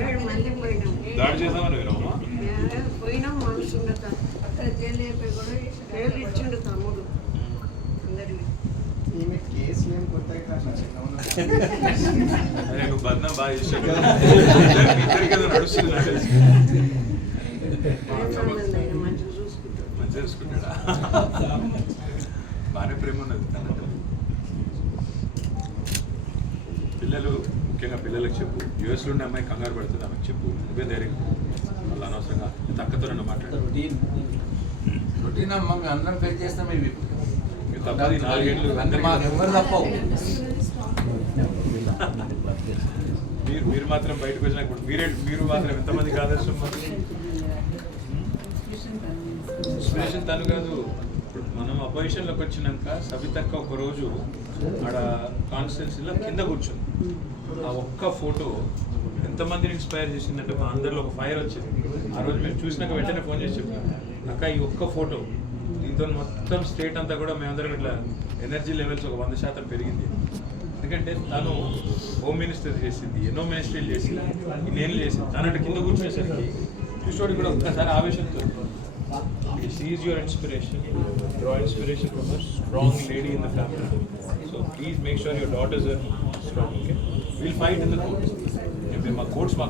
ఏడు మంది పోయినాం దాడి పోయినాం మనిషి కూడా ఇచ్చిండు తమ్ముడు. అందరినీ. బంధం బాగా ఇష్టం నడుస్తుంది మంచిగా చూసుకుంటాడా. బాగానే ప్రేమ ఉన్నది పిల్లలు ముఖ్యంగా పిల్లలకు చెప్పు. యుఎస్లో ఉండే అమ్మాయి కంగారు పడుతుంది ఆమెకు చెప్పు. నువ్వే ధైర్యం మళ్ళీ అనవసరంగా తక్కతో నన్ను మాట్లాడు. రొటీన్. అమ్మ అందరం పే చేస్తాం ఇవి తప్పది నాలుగేళ్ళు ఎవరు తప్పవు. మీరు మీరు మాత్రం బయటకు వచ్చినప్పుడు మీరే మీరు మాత్రం ఎంతమందికి ఆదర్శం మరి? ఇన్స్పిరేషన్ తను కాదు. పొజిషన్లోకి వచ్చినాక సవితక్క ఒకరోజు ఆడ కాన్స్టిట్యున్సీలో కింద కూర్చుంది. ఆ ఒక్క ఫోటో ఎంతమందిని ఇన్స్పైర్ చేసిందంటే మా అందరిలో ఒక ఫైర్ వచ్చింది. ఆ రోజు మేము చూసినాక వెంటనే ఫోన్ చేసి చెప్పాను అక్క ఈ ఒక్క ఫోటో దీంతో మొత్తం స్టేట్ అంతా కూడా మేమందరం ఇట్లా ఎనర్జీ లెవెల్స్ ఒక వంద శాతం పెరిగింది. ఎందుకంటే తను హోమ్ మినిస్టర్ చేసింది ఎన్నో మినిస్ట్రీలు చేసింది నేను చేసింది. తనంటే కింద కూర్చునేసరికి చూసేవాడు కూడా ఒక్కసారి ఆవేశంతో She is your inspiration. Draw inspiration from a strong lady in the family. So please make sure your daughters are strong. Okay? We'll fight in the courts. If my courts, ma.